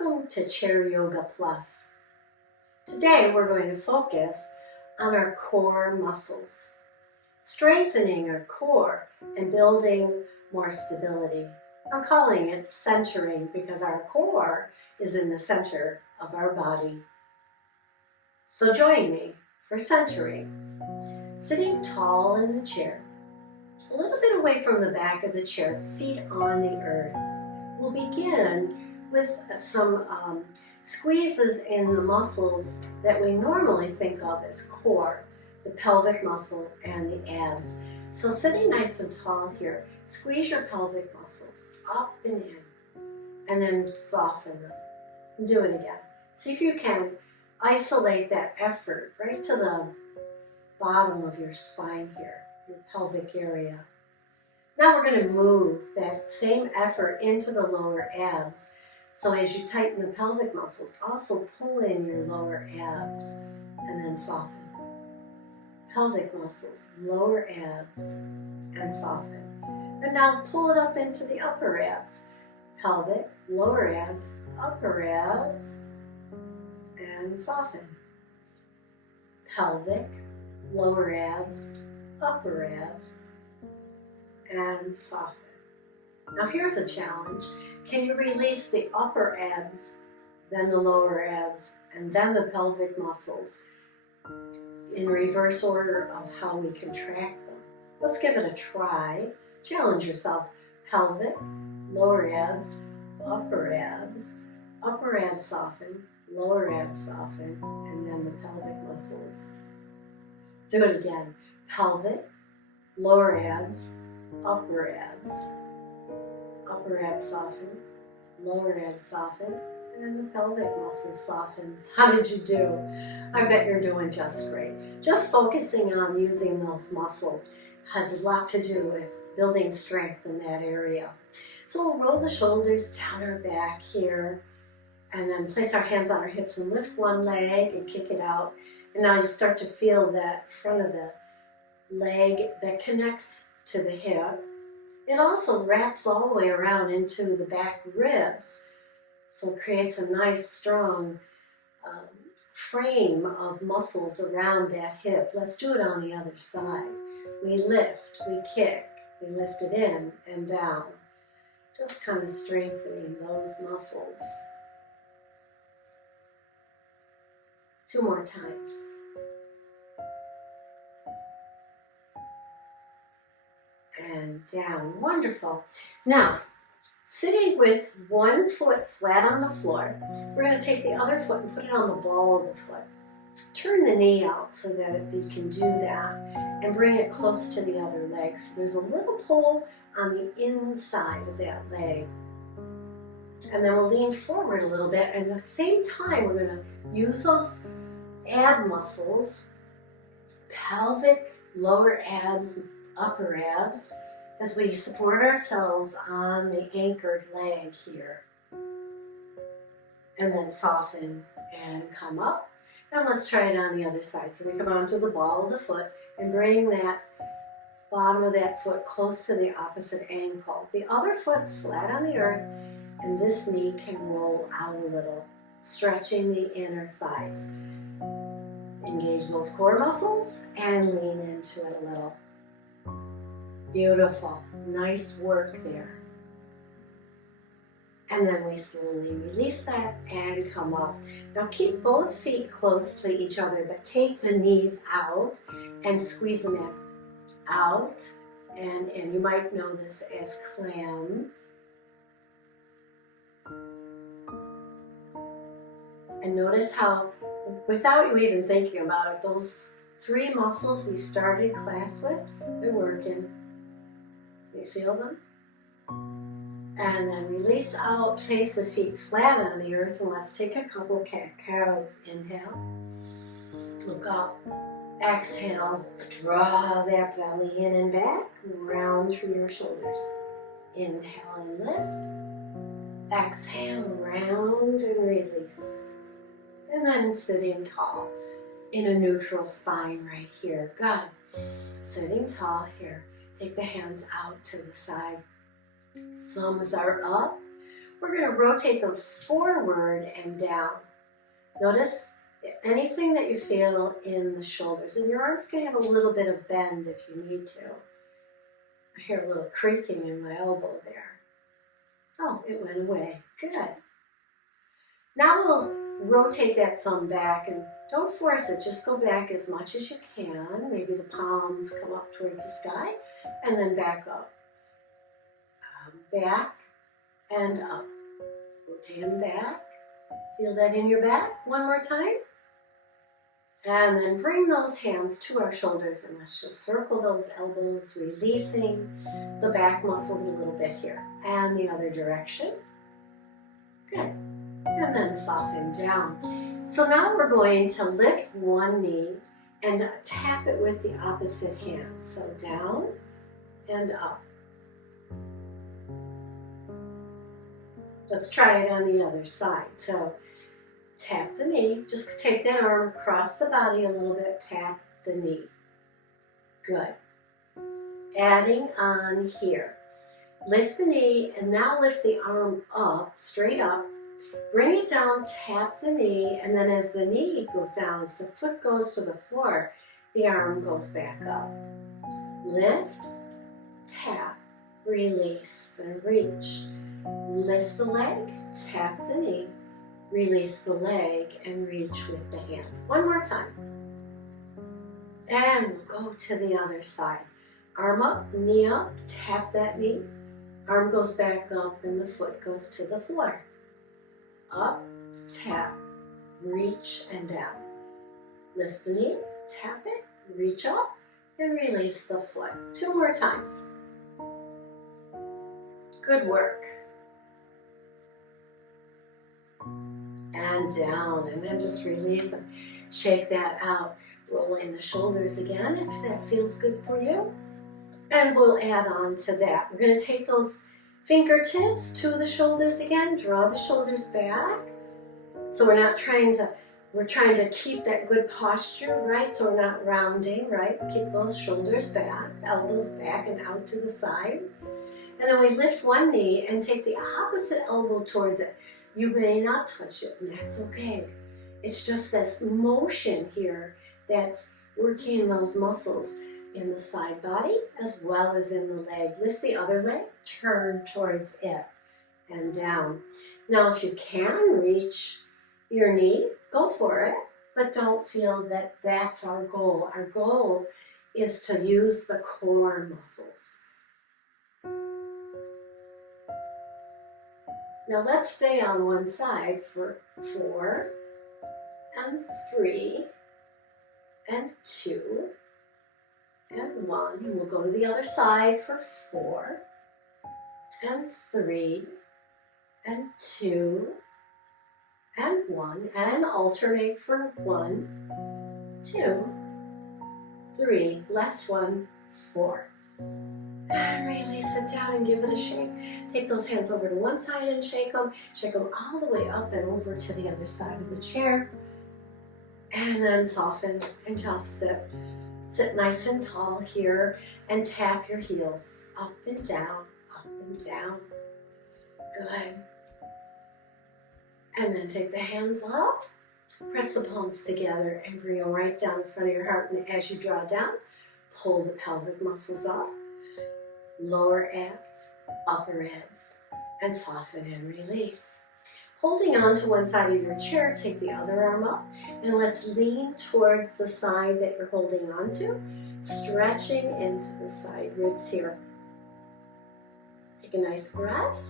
Welcome to Chair Yoga Plus. Today we're going to focus on our core muscles, strengthening our core and building more stability. I'm calling it centering because our core is in the center of our body. So join me for centering. Sitting tall in the chair, a little bit away from the back of the chair, feet on the earth. We'll begin with some squeezes in the muscles that we normally think of as core, the pelvic muscle and the abs. So sitting nice and tall here, squeeze your pelvic muscles up and in, and then soften them. Do it again. See if you can isolate that effort right to the bottom of your spine here, your pelvic area. Now we're going to move that same effort into the lower abs. So as you tighten the pelvic muscles, also pull in your lower abs and then soften. Pelvic muscles, lower abs, and soften. And now pull it up into the upper abs. Pelvic, lower abs, upper abs, and soften. Pelvic, lower abs, upper abs, and soften. Now here's a challenge. Can you release the upper abs, then the lower abs, and then the pelvic muscles in reverse order of how we contract them? Let's give it a try. Challenge yourself. Pelvic, lower abs, upper abs soften, lower abs soften, and then the pelvic muscles. Do it again. Pelvic, lower abs, upper abs soften, lower abs soften, and then the pelvic muscle softens. How did you do? I bet you're doing just great. Just focusing on using those muscles has a lot to do with building strength in that area. So we'll roll the shoulders down our back here, and then place our hands on our hips and lift one leg and kick it out. And now you start to feel that front of the leg that connects to the hip. It also wraps all the way around into the back ribs, so it creates a nice strong frame of muscles around that hip. Let's do it on the other side. We lift, we kick, we lift it in and down, just kind of strengthening those muscles. 2 more times. And down. Wonderful. Now, sitting with one foot flat on the floor, we're going to take the other foot and put it on the ball of the foot. Turn the knee out so that you can do that and bring it close to the other leg. So there's a little pull on the inside of that leg. And then we'll lean forward a little bit, and at the same time we're going to use those ab muscles, pelvic, lower abs, upper abs, as we support ourselves on the anchored leg here. And then soften and come up. Now let's try it on the other side. So we come onto the ball of the foot and bring that bottom of that foot close to the opposite ankle. The other foot's flat on the earth, and this knee can roll out a little, stretching the inner thighs. Engage those core muscles and lean into it a little. Beautiful. Nice work there. And then we slowly release that and come up. Now keep both feet close to each other, but take the knees out and squeeze them in. Out and in. You might know this as clam. And notice how, without you even thinking about it, those 3 muscles we started class with, they're working. You feel them? And then release out, place the feet flat on the earth, and let's take a couple cat-cows. Inhale, look up, exhale, draw that belly in and back, round through your shoulders. Inhale and lift, exhale, round and release. And then sitting tall in a neutral spine right here. Good. Sitting tall here. Take the hands out to the side. Thumbs are up. We're going to rotate them forward and down. Notice anything that you feel in the shoulders, and your arms can have a little bit of bend if you need to. I hear a little creaking in my elbow there. Oh, it went away. Good. Now we'll rotate that thumb back, and don't force it. Just go back as much as you can. Maybe the palms come up towards the sky, and then back up. Back and up. Rotate them back. Feel that in your back. One more time. And then bring those hands to our shoulders, and let's just circle those elbows, releasing the back muscles a little bit here. And the other direction. Good. And then soften down. So now we're going to lift one knee and tap it with the opposite hand. So down and up. Let's try it on the other side. So tap the knee. Just take that arm across the body a little bit. Tap the knee. Good. Adding on here. Lift the knee and now lift the arm up, straight up. Bring it down, tap the knee, and then as the knee goes down, as the foot goes to the floor, the arm goes back up. Lift, tap, release, and reach. Lift the leg, tap the knee, release the leg, and reach with the hand. One more time. And we'll go to the other side. Arm up, knee up, tap that knee. Arm goes back up, and the foot goes to the floor. Up, tap, reach, and down. Lift the knee, tap it, reach up, and release the foot. 2 more times. Good work. And down, and then just release and shake that out. Rolling the shoulders again if that feels good for you. And we'll add on to that. We're going to take those fingertips to the shoulders again. Draw the shoulders back. So we're trying to keep that good posture, right? So we're not rounding, right? Keep those shoulders back, elbows back and out to the side. And then we lift one knee and take the opposite elbow towards it. You may not touch it, and that's okay. It's just this motion here that's working those muscles in the side body as well as in the leg. Lift the other leg, turn towards it, and down. Now, if you can reach your knee, go for it, but don't feel that that's our goal. Our goal is to use the core muscles. Now let's stay on one side for 4 and 3 and 2 and 1. And we'll go to the other side for 4 and 3 and 2 and 1. And alternate for 1, 2, 3. Last one, 4. And release it down and give it a shake. Take those hands over to one side and shake them. Shake them all the way up and over to the other side of the chair. And then soften and just sit. Sit nice and tall here and tap your heels up and down, up and down. Good. And then take the hands up. Press the palms together and bring them right down in front of your heart. And as you draw down, pull the pelvic muscles up. Lower abs, upper abs, and soften and release. Holding on to one side of your chair, take the other arm up, and let's lean towards the side that you're holding on to, stretching into the side ribs here. Take a nice breath.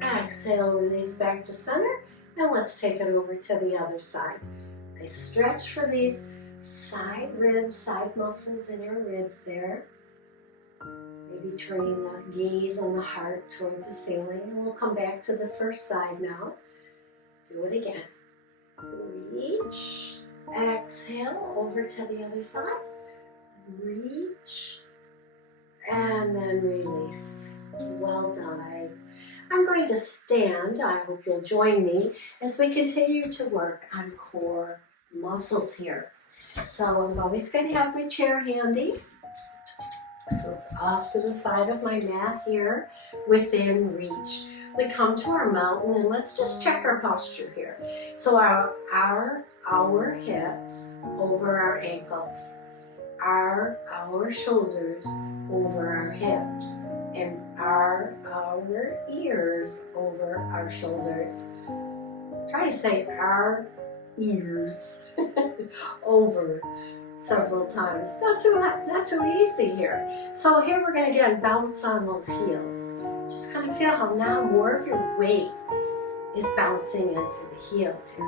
Exhale, release back to center, and let's take it over to the other side. Nice stretch for these side ribs, side muscles in your ribs there. Maybe turning the gaze on the heart towards the ceiling. And we'll come back to the first side now. Do it again. Reach. Exhale over to the other side. Reach. And then release. Well done. I'm going to stand. I hope you'll join me as we continue to work on core muscles here. So I'm always going to have my chair handy. So it's off to the side of my mat here, within reach. we come to our mountain, and let's just check our posture here. So our hips over our ankles, our shoulders over our hips, and our ears over our shoulders. Try to say our ears over several times. Not too easy here. So here we're going to again bounce on those heels. Just kind of feel how now more of your weight is bouncing into the heels here.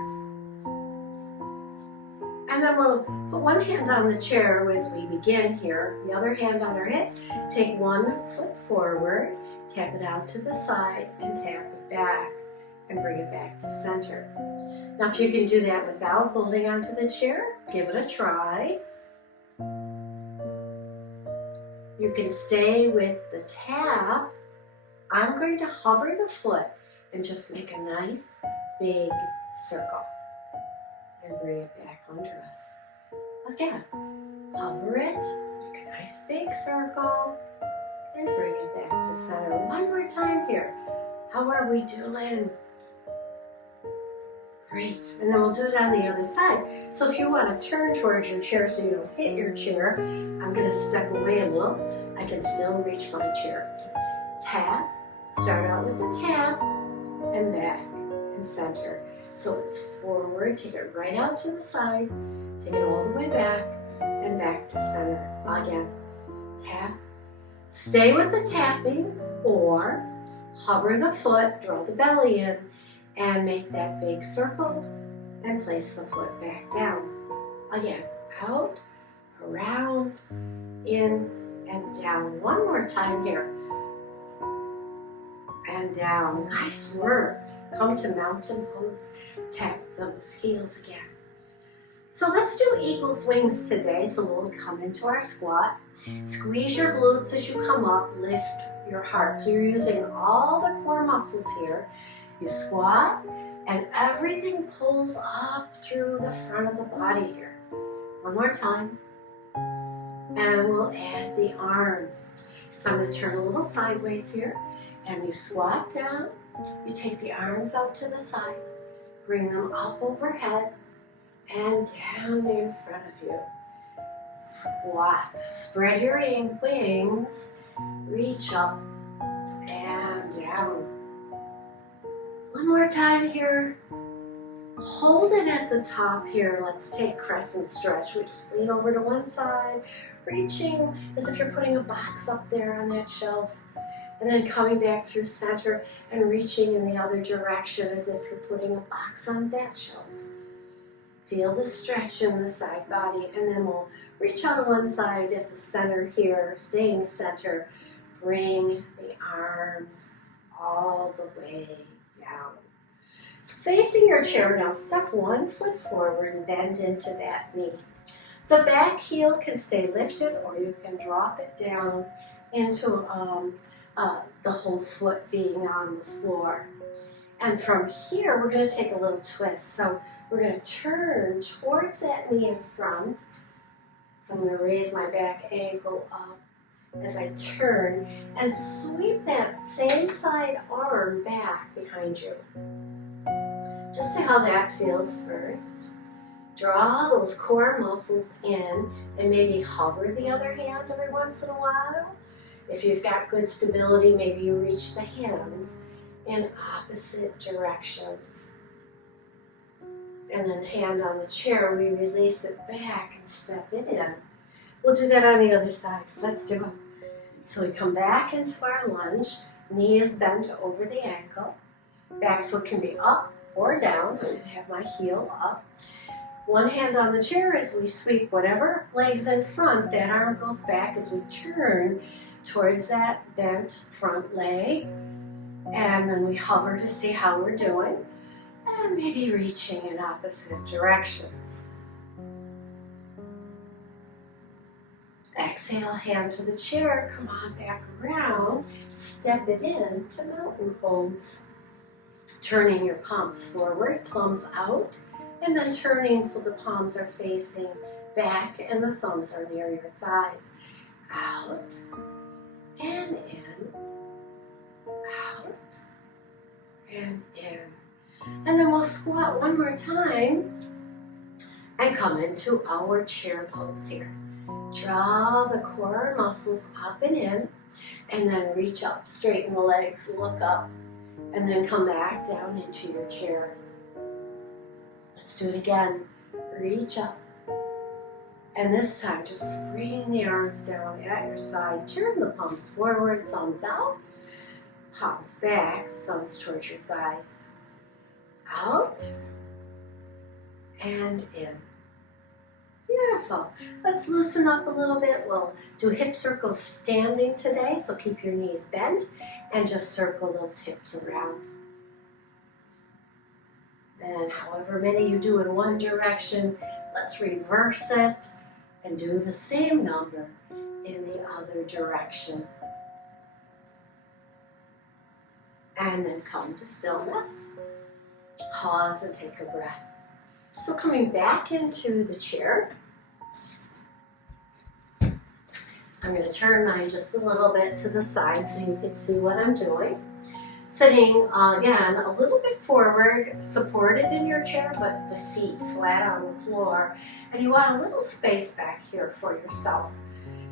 And then we'll put one hand on the chair as we begin here, the other hand on our hip. Take one foot forward, tap it out to the side, and tap it back, and bring it back to center. Now if you can do that without holding onto the chair, give it a try. You can stay with the tap. I'm going to hover the foot and just make a nice big circle and bring it back under us. Again, hover it, make a nice big circle, and bring it back to center. One more time here. How are we doing? Great. And then we'll do it on the other side. So if you want to turn towards your chair so you don't hit your chair, I'm going to step away a little. I can still reach my chair. Tap. Start out with the tap and back and center. So it's forward, take it right out to the side, take it all the way back and back to center. Again, tap. Stay with the tapping or hover the foot, draw the belly in, and make that big circle and place the foot back down. Again, out, around, in, and down. One more time here. And down. Nice work. Come to mountain pose. Tap those heels again. So let's do eagle's wings today. So we'll come into our squat. Squeeze your glutes as you come up. Lift your heart. So you're using all the core muscles here. You squat and everything pulls up through the front of the body here. One more time. And we'll add the arms. So I'm going to turn a little sideways here. And you squat down, you take the arms out to the side, bring them up overhead and down in front of you. Squat, spread your wings, reach up and down. One more time here. Hold it at the top here. Let's take crescent stretch. We just lean over to one side, reaching as if you're putting a box up there on that shelf. And then coming back through center and reaching in the other direction as if you're putting a box on that shelf. Feel the stretch in the side body, and then we'll reach on one side at the center here, staying center. Bring the arms all the way down. Facing your chair now, step one foot forward and bend into that knee. The back heel can stay lifted, or you can drop it down into the whole foot being on the floor. And from here, we're going to take a little twist. So we're going to turn towards that knee in front. So I'm going to raise my back ankle up as I turn and sweep that same side arm back behind you. Just see how that feels first. Draw those core muscles in and maybe hover the other hand every once in a while. If you've got good stability, maybe you reach the hands in opposite directions. And then hand on the chair, we release it back and step it in. We'll do that on the other side. Let's do it. So we come back into our lunge. Knee is bent over the ankle. Back foot can be up or down. I'm going to have my heel up. One hand on the chair as we sweep whatever leg's in front. That arm goes back as we turn towards that bent front leg. And then we hover to see how we're doing. And maybe reaching in opposite directions. Exhale, hand to the chair. Come on back around. Step it in to mountain pose. Turning your palms forward, thumbs out. And then turning so the palms are facing back and the thumbs are near your thighs. Out and in, out out one more time and come into our chair pose here. Draw the core muscles up and in, and then reach up, straighten the legs, look up, and then come back down into your chair. Let's do it again. Reach up. And this time, just bring the arms down at your side. Turn the palms forward, thumbs out, palms back, thumbs towards your thighs. Out and in. Beautiful. Let's loosen up a little bit. We'll do hip circles standing today, so keep your knees bent and just circle those hips around. And however many you do in one direction, let's reverse it and do the same number in the other direction. And then come to stillness. Pause and take a breath. So coming back into the chair, I'm going to turn mine just a little bit to the side so you can see what I'm doing. Sitting, again, a little bit forward, supported in your chair, but the feet flat on the floor. And you want a little space back here for yourself.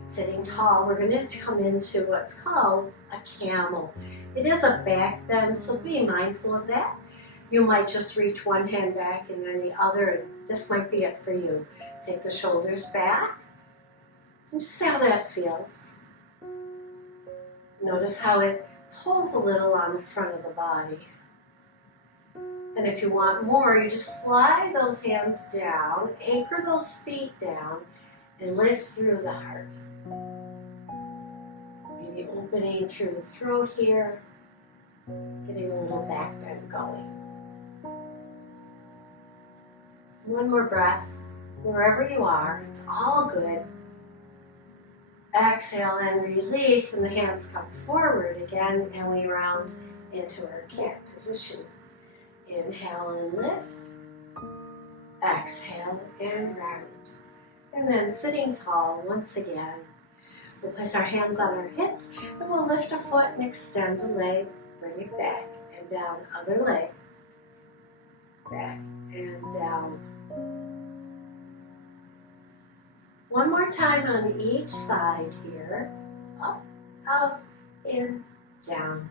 Sitting tall, we're going to come into what's called a camel. It is a back bend, so be mindful of that. You might just reach one hand back and then the other, and this might be it for you. Take the shoulders back and just see how that feels. Notice how it pulls a little on the front of the body. And if you want more, you just slide those hands down, anchor those feet down, and lift through the heart. Maybe opening through the throat here, getting a little back bend going. One more breath, wherever you are, it's all good. Exhale and release, and the hands come forward again, and we round into our cat position. Inhale and lift. Exhale and round. And then sitting tall once again. We'll place our hands on our hips, and we'll lift a foot and extend a leg. Bring it back and down, other leg. Back and down. One more time on each side here. Up, out, in, down.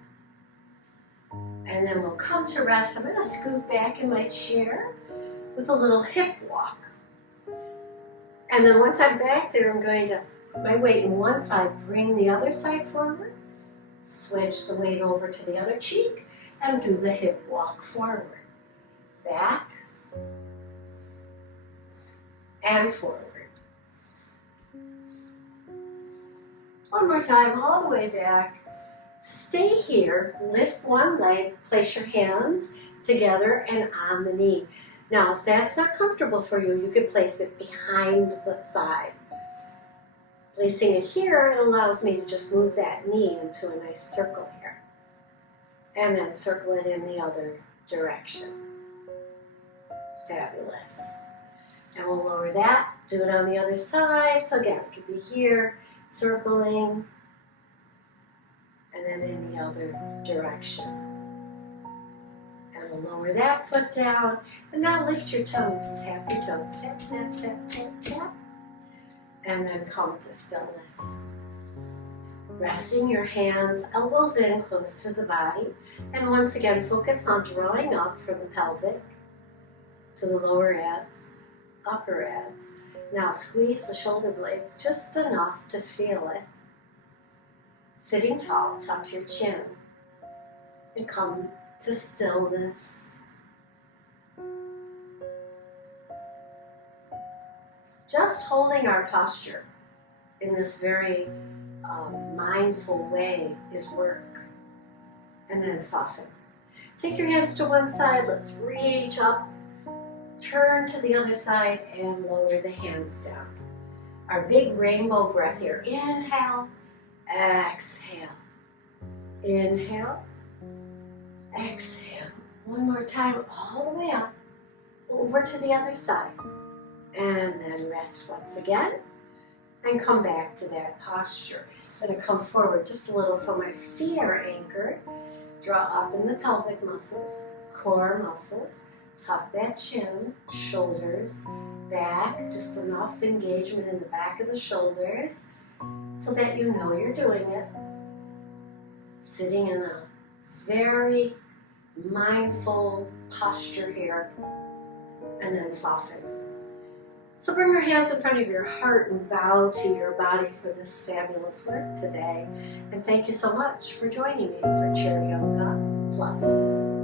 And then we'll come to rest. I'm going to scoot back in my chair with a little hip walk. And then once I'm back there, I'm going to put my weight in one side, bring the other side forward, switch the weight over to the other cheek, and do the hip walk forward. Back and forward. One more time, all the way back. Stay here, lift one leg, place your hands together and on the knee. Now, if that's not comfortable for you, you could place it behind the thigh. Placing it here, it allows me to just move that knee into a nice circle here. And then circle it in the other direction. Fabulous. And we'll lower that, do it on the other side. So again, it could be here, circling, and then in the other direction. And we'll lower that foot down, and now lift your toes, tap your toes, tap, tap, tap, tap, tap, and then come to stillness. Resting your hands, elbows in close to the body, and once again focus on drawing up from the pelvic to the lower abs, upper abs. Now squeeze the shoulder blades just enough to feel it. Sitting tall, tuck your chin and come to stillness. Just holding our posture in this very mindful way is work. And then soften. Take your hands to one side, let's reach up. Turn to the other side and lower the hands down. Our big rainbow breath here. Inhale, exhale. Inhale, exhale. One more time, all the way up, over to the other side. And then rest once again. And come back to that posture. I'm going to come forward just a little so my feet are anchored. Draw up in the pelvic muscles, core muscles. Tuck that chin, shoulders back, just enough engagement in the back of the shoulders so that you know you're doing it. Sitting in a very mindful posture here, and then soften. So bring your hands in front of your heart and bow to your body for this fabulous work today. And thank you so much for joining me for Chair Yoga Plus.